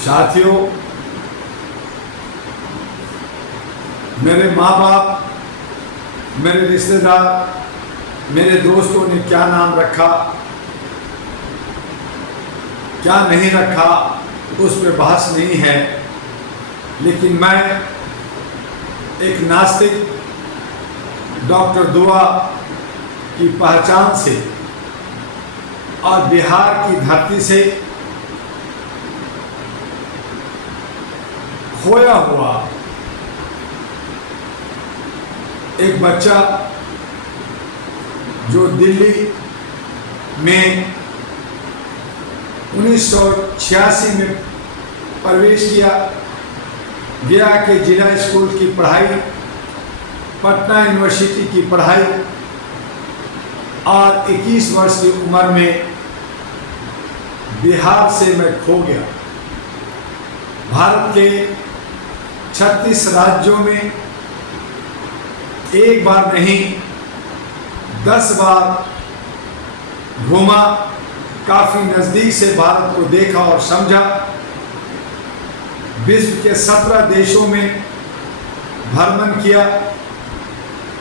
साथियों, मेरे माँ बाप, मेरे रिश्तेदार, मेरे दोस्तों ने क्या नाम रखा, क्या नहीं रखा, उस पर बहस नहीं है। लेकिन मैं एक नास्तिक डॉक्टर दुआ की पहचान से और बिहार की धरती से खोया हुआ एक बच्चा जो दिल्ली में 1986 में प्रवेश किया, गया के जिला स्कूल की पढ़ाई, पटना यूनिवर्सिटी की पढ़ाई और 21 वर्ष की उम्र में बिहार से मैं खो गया। भारत के 36 राज्यों में एक बार नहीं 10 बार घूमा, काफी नजदीक से भारत को देखा और समझा। विश्व के 17 देशों में भ्रमण किया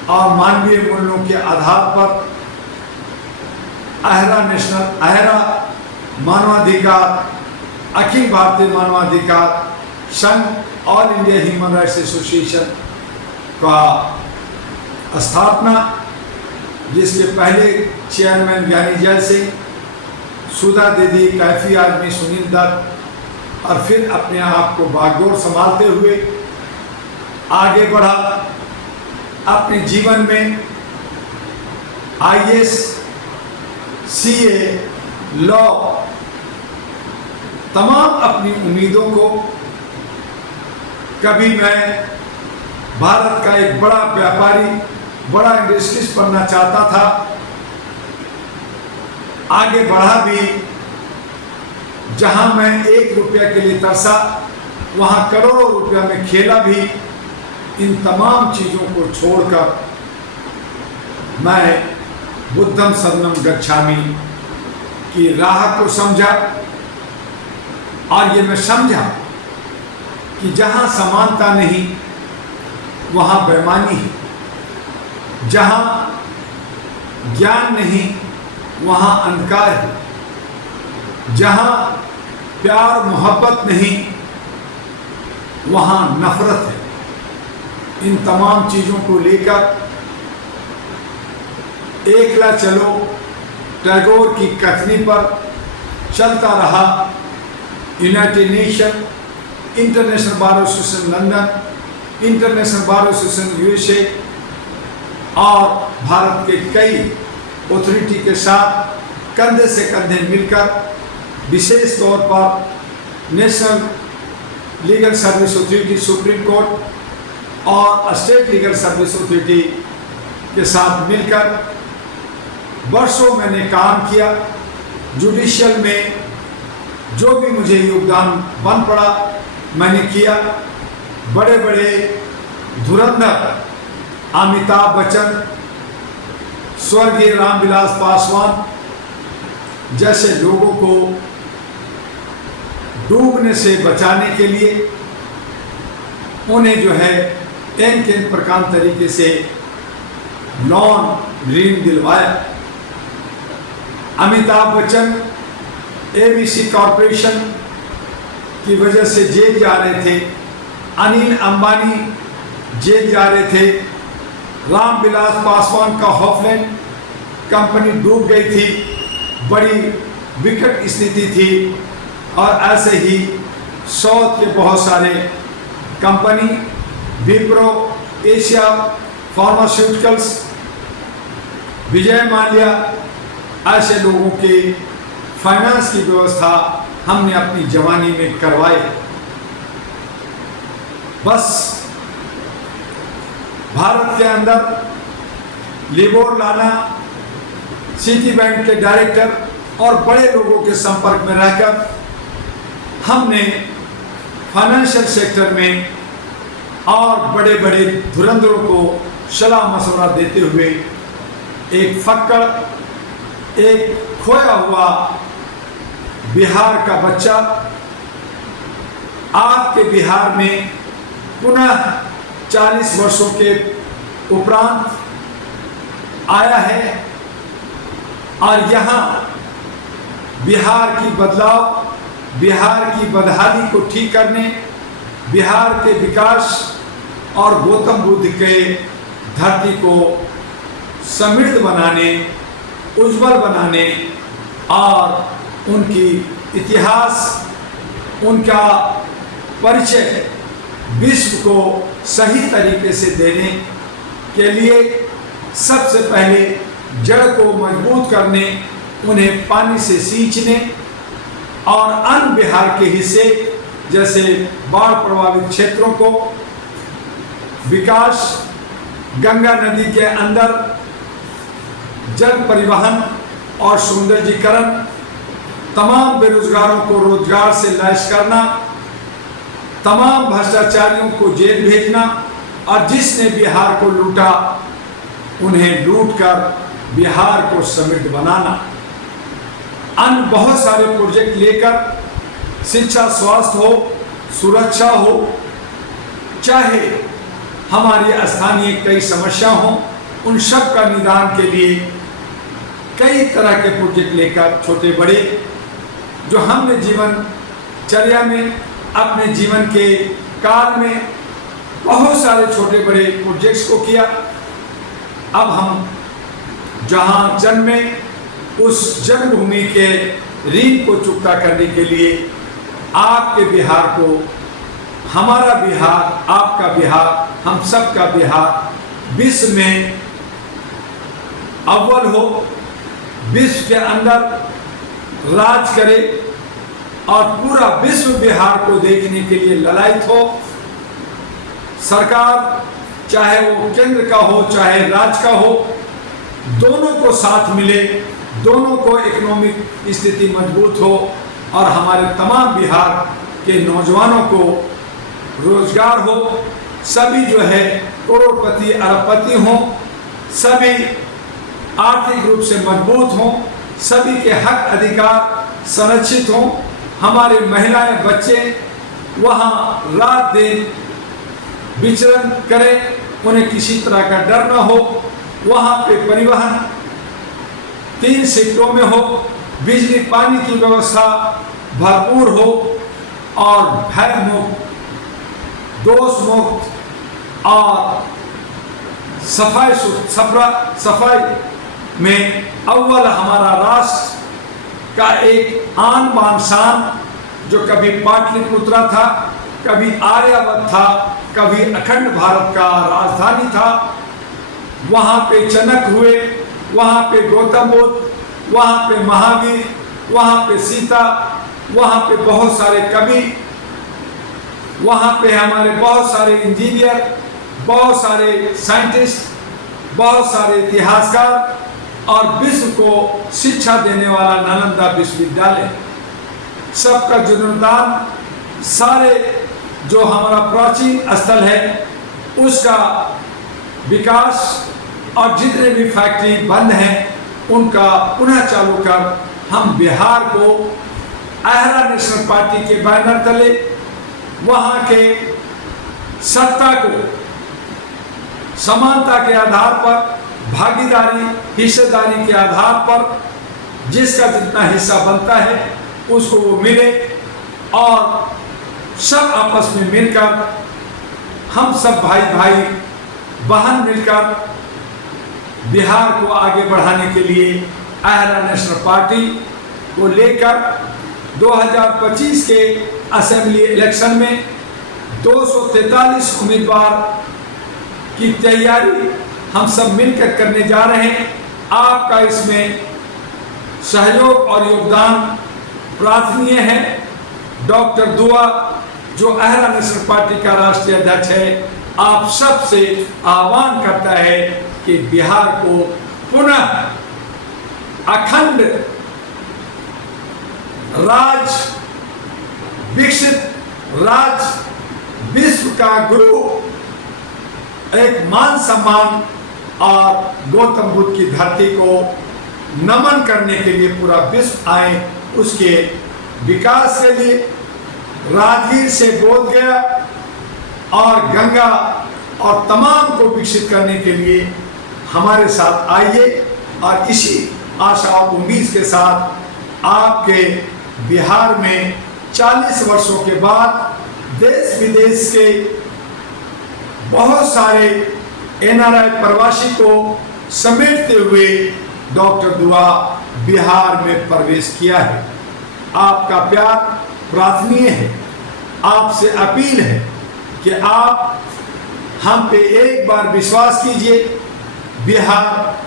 और मानवीय मूल्यों के आधार पर अहरा मानवाधिकार, अखिल भारतीय मानवाधिकार संघ, all India human rights association का स्थापना, जिसके पहले चेयरमैन ज्ञानी जय सिंह, सुधा दीदी, कैफी आदमी सुनील दत्त, और फिर अपने आप को बागडोर संभालते हुए आगे बढ़ा। अपने जीवन में IAS, CA, लॉ, तमाम अपनी उम्मीदों को, कभी मैं भारत का एक बड़ा व्यापारी, बड़ा इंडस्ट्रिस्ट बनना चाहता था, आगे बढ़ा भी। जहां मैं 1 रुपया के लिए तरसा, वहां करोड़ों रुपया में खेला भी। इन तमाम चीजों को छोड़कर मैं बुद्धम शरणम गच्छामि की राह को समझा, और ये मैं समझा कि जहां समानता नहीं वहां बेईमानी है, जहां ज्ञान नहीं वहां अंधकार है, जहां प्यार मोहब्बत नहीं वहां नफरत है। इन तमाम चीजों को लेकर एकला चलो टैगोर की कथनी पर चलता रहा। United nation, international bar association London, international bar association USA और भारत के कई अथॉरिटी के साथ कंधे से कंधे मिलकर, विशेष तौर पर national legal service authority, supreme court और स्टेट लीगल सर्विस अथॉरिटी के साथ मिलकर वर्षों मैंने काम किया। जुडिशियल में जो भी मुझे योगदान बन पड़ा मैंने किया। बड़े बड़े धुरंधर अमिताभ बच्चन, स्वर्गीय रामविलास पासवान जैसे लोगों को डूबने से बचाने के लिए उन्हें जो है किन प्रकार तरीके से लोन ऋण दिलवाया। अमिताभ बच्चन ABC कॉरपोरेशन की वजह से जेल जा रहे थे, अनिल अंबानी जेल जा रहे थे, रामविलास पासवान का हॉफलैंड कंपनी डूब गई थी, बड़ी विकट स्थिति थी, और ऐसे ही साउथ के बहुत सारे company, Wipro, Asia pharmaceuticals, Vijay Mallya, ऐसे लोगों के फाइनेंस की व्यवस्था हमने अपनी जवानी में करवाई। बस भारत के अंदर लिबोर लाना, सिटी बैंक के डायरेक्टर और बड़े लोगों के संपर्क में रहकर हमने फाइनेंशियल सेक्टर में और बड़े बड़े धुरंधरों को सलाह मशवरा देते हुए एक फक्कड़, एक खोया हुआ बिहार का बच्चा आपके बिहार में पुनः 40 वर्षों के उपरांत आया है और यहाँ बिहार की बदलाव, बिहार की बदहाली को ठीक करने, बिहार के विकास और गौतम बुद्ध के धरती को समृद्ध बनाने, उज्जवल बनाने और उनकी इतिहास, उनका परिचय विश्व को सही तरीके से देने के लिए सबसे पहले जड़ को मजबूत करने, उन्हें पानी से सींचने और अन्य बिहार के हिस्से जैसे बाढ़ प्रभावित क्षेत्रों को विकास, गंगा नदी के अंदर जल परिवहन और सौंदर्यीकरण, तमाम बेरोजगारों को रोजगार से लैस करना, तमाम भ्रष्टाचारियों को जेल भेजना और जिसने बिहार को लूटा उन्हें लूटकर बिहार को समृद्ध बनाना। अन्य बहुत सारे प्रोजेक्ट लेकर शिक्षा, स्वास्थ्य हो, सुरक्षा हो, चाहे हमारी स्थानीय कई समस्या हो, उन सब का निदान के लिए कई तरह के प्रोजेक्ट लेकर छोटे बड़े जो हमने जीवनचर्या में, अपने जीवन के काल में बहुत सारे छोटे बड़े प्रोजेक्ट्स को किया। अब हम जहां जन्मे उस जन्मभूमि के ऋण को चुकता करने के लिए आपके बिहार को, हमारा बिहार, आपका बिहार, हम सब का बिहार विश्व में अव्वल हो, विश्व के अंदर राज करे और पूरा विश्व बिहार को देखने के लिए ललायत हो। सरकार चाहे वो केंद्र का हो चाहे राज्य का हो, दोनों को साथ मिले, दोनों को इकोनॉमिक स्थिति मजबूत हो और हमारे तमाम बिहार के नौजवानों को रोजगार हो, सभी जो है करोड़पति अरबपति हों, सभी आर्थिक रूप से मजबूत हों, सभी के हक अधिकार संरक्षित हों, हमारे महिलाएं बच्चे वहाँ रात दिन विचरण करें, उन्हें किसी तरह का डर न हो, वहाँ पे परिवहन 3 शिफ्टों में हो, बिजली पानी की व्यवस्था भरपूर हो और भय मुक्त, दोष मुक्त और सफाई में अव्वल हमारा राष्ट्र का एक आन बान शान, जो कभी पाटलिपुत्रा था, कभी आर्यावर्त था, कभी अखंड भारत का राजधानी था, वहाँ पे चनक हुए, वहाँ पे गौतम बुद्ध, वहाँ पे महावीर, वहाँ पे सीता, वहाँ पे बहुत सारे कवि, वहाँ पे हमारे बहुत सारे इंजीनियर, बहुत सारे साइंटिस्ट, बहुत सारे इतिहासकार और विश्व को शिक्षा देने वाला नालंदा विश्वविद्यालय, सबका जीर्णोद्धार, सारे जो हमारा प्राचीन स्थल है उसका विकास और जितने भी फैक्ट्री बंद हैं उनका पुनः चालू कर हम बिहार को आहरा नेशनल पार्टी के बैनर तले वहाँ के सत्ता को समानता के आधार पर, भागीदारी, हिस्सेदारी के आधार पर जिसका जितना हिस्सा बनता है उसको वो मिले और सब आपस में मिलकर, हम सब भाई भाई बहन मिलकर बिहार को आगे बढ़ाने के लिए आहरा नेशनल पार्टी को लेकर 2025 के असेंबली इलेक्शन में 243 उम्मीदवार की तैयारी हम सब मिलकर करने जा रहे हैं। आपका इसमें सहयोग और योगदान प्रार्थनीय है। डॉक्टर दुआ जो आहरा नेशनल पार्टी का राष्ट्रीय अध्यक्ष है, आप सब से आह्वान करता है कि बिहार को पुनः अखंड राज, विकसित राज, विश्व का गुरु, एक मान सम्मान और गौतम बुद्ध की धरती को नमन करने के लिए पूरा विश्व आए, उसके विकास के लिए राजगीर से बोध गया और गंगा और तमाम को विकसित करने के लिए हमारे साथ आइए और इसी आशा और उम्मीद के साथ आपके बिहार में 40 वर्षों के बाद देश विदेश के बहुत सारे एनआरआई प्रवासी को समेटते हुए डॉक्टर दुआ बिहार में प्रवेश किया है। आपका प्यार प्रार्थनीय है। आपसे अपील है कि आप हम पे एक बार विश्वास कीजिए। बिहार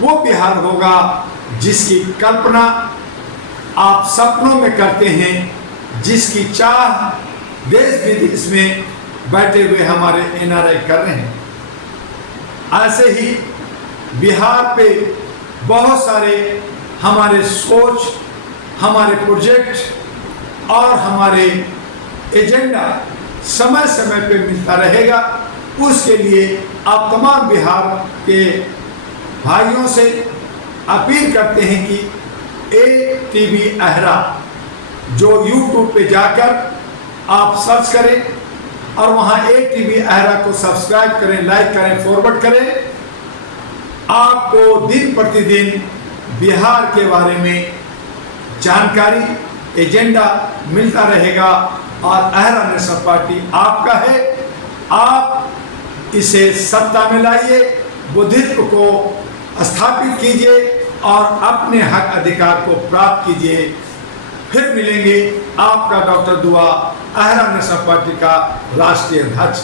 वो बिहार होगा जिसकी कल्पना आप सपनों में करते हैं, जिसकी चाह देश विदेश में बैठे हुए हमारे एनआरआई कर रहे हैं। ऐसे ही बिहार पे बहुत सारे हमारे सोच, हमारे प्रोजेक्ट और हमारे एजेंडा समय समय पे मिलता रहेगा। उसके लिए आप तमाम बिहार के भाइयों से अपील करते हैं कि ATV अहरा जो YouTube पे जाकर आप सर्च करें और वहाँ ATV अहरा को सब्सक्राइब करें, लाइक करें, फॉरवर्ड करें। आपको दिन प्रतिदिन बिहार के बारे में जानकारी, एजेंडा मिलता रहेगा और अहरा नेशनल पार्टी आपका है। आप इसे सत्ता में लाइए, बुद्धित्व को स्थापित कीजिए और अपने हक अधिकार को प्राप्त कीजिए। फिर मिलेंगे। आपका डॉक्टर दुआ, अहरा नेशनल पार्टी का राष्ट्रीय अध्यक्ष।